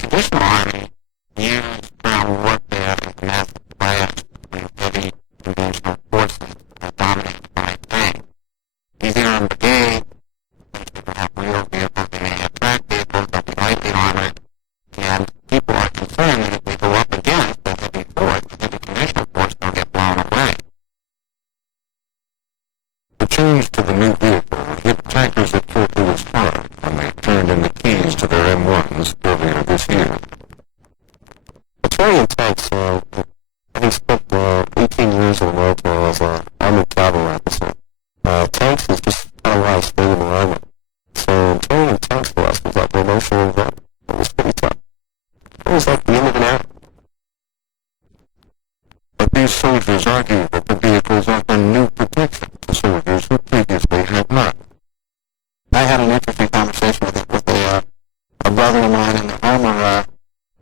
traditional Army used ground warfare as a massive blast between heavy conventional forces dominated by tanks. These armed brigades, which people have wheeled vehicles, they may have track vehicles, they'll be lightly armored, and people are concerned that if they go up against the heavy force, the heavy conventional force, they'll get blown away. The change to the new vehicle hit tankers at Fort Lewis Farm when they turned in the keys to their M1s earlier this year. Australian tanks, having spent 18 years in the military as an armored cavalry officer, tanks is just part of why I stayed in the army. So training tanks for us was like an emotional event. It was pretty tough. It was like the end of an era. But these soldiers argue that the vehicles offer new protection to soldiers who previously had not. I had an interesting conversation with a brother of mine in the armor,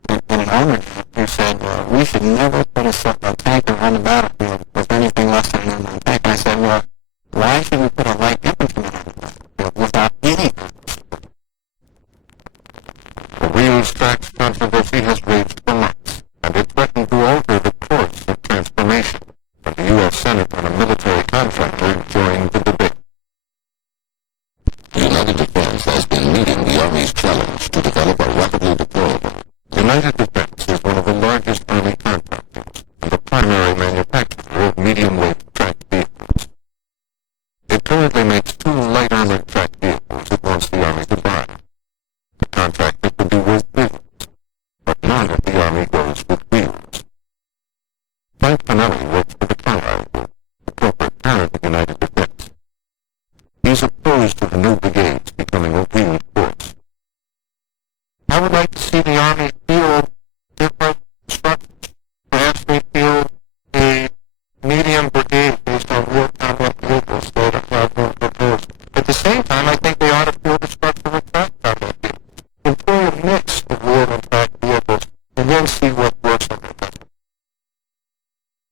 in an armor group who said, we should never put a tanker on the battlefield with anything less than an M1 tank. And I said, well, why should we put a light infantryman on the battlefield without any purpose? The wheels tracks controversy has raged for months, and it threatened to alter the course of transformation when the U.S. Senate and a military contractor joined the debate. United Defense has been meeting the Army's challenge to develop a rapidly deployable. United Defense is one of the largest Army contractors and the primary manufacturer of medium-weight tracked vehicles. It currently makes 2 light armored tracked vehicles it wants the Army to buy. The contract could be worth billions, but none of the Army goes with wheels. Frank Finelli works for the Carlyle Group, the corporate parent of United Defense. He's opposed to the new brigades becoming a wheeled force. I would like to see the Army field different structures. Perhaps they field a medium brigade based on war combat vehicles that have been proposed. At the same time, I think they ought to field a structure of track combat vehicles. Employ a mix of war and track vehicles, and then see what works on them.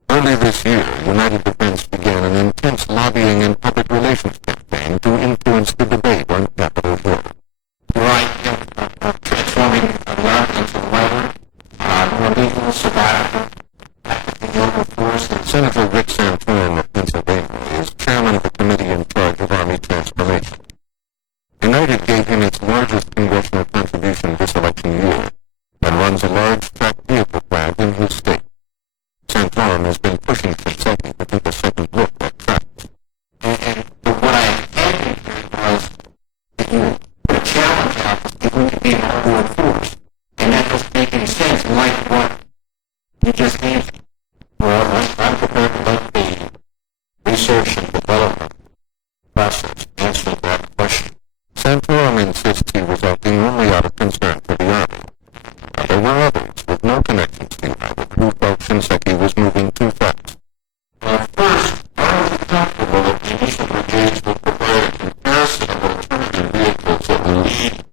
Early this year, United Defense began an intense lobbying and public relations campaign to influence the debate on Capitol Hill. Transforming Americans into labor, more legal, survival, active labor force. Senator Rick Santorum of Pennsylvania is chairman of the committee in charge of Army transformation. United gave him its largest congressional contribution this election year and runs a large tracked vehicle plant in his state. Santorum has been pushing Shinseki to take a second look at tracks. And what I had was that you put a challenge out for people to be an outdoor force, and that doesn't make any sense like what you just answered. Well, I'm prepared to let the research and development process answer that question. Santorum insists he was acting only out of concern for the Army. There were others with no connections to United who felt Shinseki was moving too fast. First, I was comfortable that the initial brigades would provide a comparison of alternative vehicles that will lead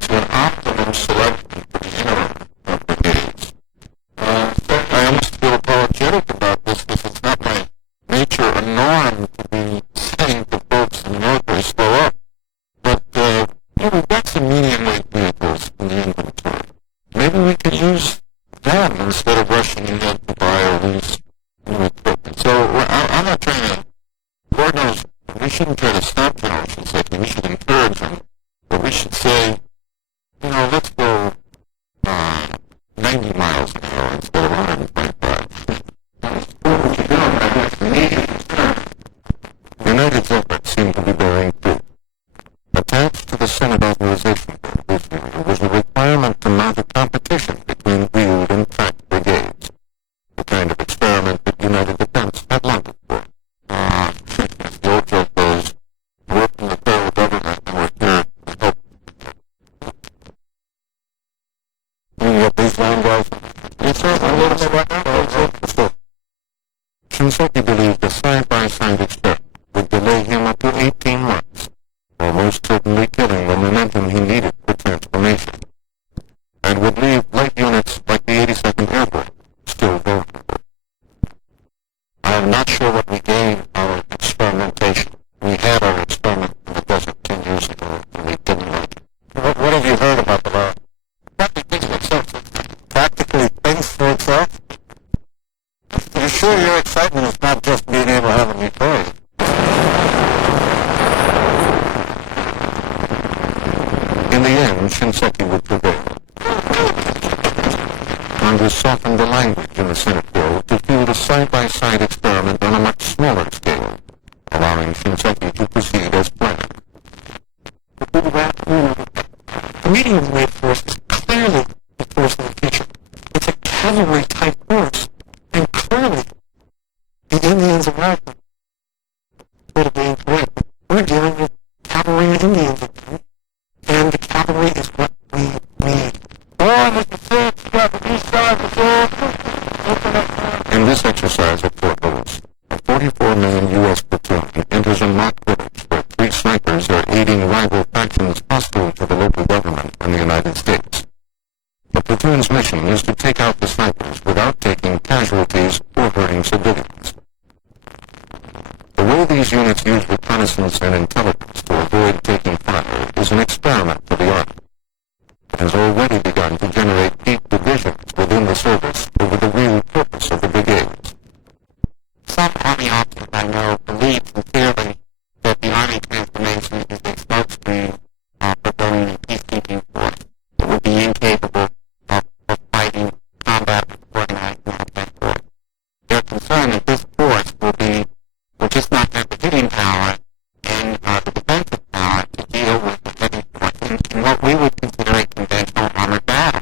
to an optimum selection for the interim brigades. I almost feel apologetic about this because it's not my nature or norm to be saying to folks in the military slow up. But, we've got some medium-weight vehicles in the inventory. Maybe we could use them instead of rushing ahead to buy all these new equipment. So I'm not trying to, Lord knows, we shouldn't try to stop General Shinseki. We should encourage him. But we should say, let's go 90 miles an hour instead of 125. What you doing? That's the need. United's efforts seem to be bearing fruit. Attached to the Senate authorization bill this year was the requirement to mount a competition between wheeled and tracked brigades, the kind of experiment that United Defense had longed for. As the old joke goes, work in the federal government and we're here to help. You get these line guys? It's a little bit right now. Shinseki believed a side-by-side experiment would delay him up to 18 months. Almost certainly killing the momentum he needed for transformation, and would leave light units like the 82nd Airborne still vulnerable. I am not sure what we gained our experimentation. We had our experiment in the desert 10 years ago, and we didn't like it. What have you heard about the law? What we sure your excitement is not just being able to have a new toy. In the end, Shinseki would prevail. Congress softened the language in the Senate bill to field a side-by-side experiment on a much smaller scale, allowing Shinseki to proceed as planned. The medium wave force is clearly a force of the future. It's a cavalry-type force, and clearly the Indians of America would have been correct. We're dealing with cavalry and Indians, and the cavalry is what we need. In this exercise at Fort Lewis, a 44 million U.S. platoon enters a mock village where 3 snipers are aiding rival factions hostile to the local government and the United States. The platoon's mission is to take out the snipers without taking casualties or hurting civilians. The way these units use reconnaissance and intelligence to avoid taking fire is an experiment for the Army. It has already begun to generate deep divisions within the service over the real purpose of the brigades. Some Army officers I know believe sincerely that the Army transformation is a smokescreen for building a peacekeeping force. It would be incapable of fighting combat with organized military force. They're concerned that this force will just not have the hitting power and the defensive power to deal with the heavy force in what we would consider a conventional armored battle.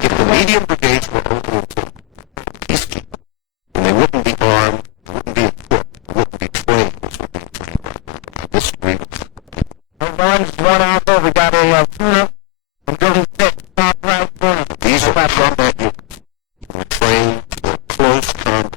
If the medium brigades were over to peacekeeping, then they wouldn't be armed, they wouldn't be equipped, they wouldn't be trained as would be trained. I disagree with you. Just one out there, we got a tuna. I'm building 6, top right corner. These are combat units. We're trained for close combat.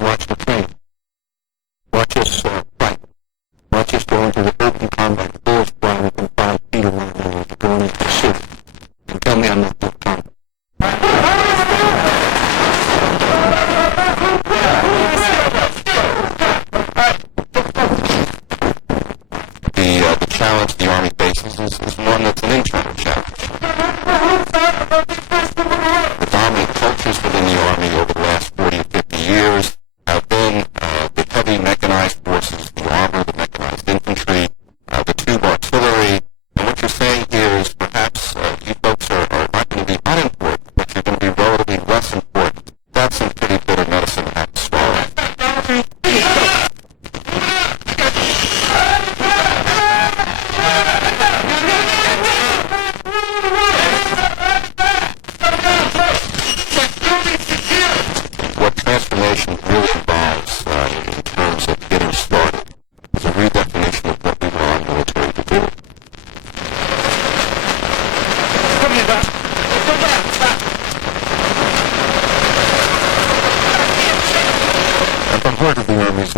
Watch the train. Watch us fight. Watch us go into the open combat, doors flying within 5 feet of one another, going into pursuit. And tell me I'm not that combat. The challenge the Army faces is one that's an internal challenge. The dominant cultures within the Army over the last 40 or 50 years have been the heavy mechanized forces, the armor, the mechanized infantry, the tube artillery. And what you're saying here is perhaps you folks are not going to be unimportant, but you're going to be relatively less important. That's some pretty bitter medicine to have to swallow. What transformation really involves in terms of getting started is a redefinition of what we want our military to do. At the heart of the Army's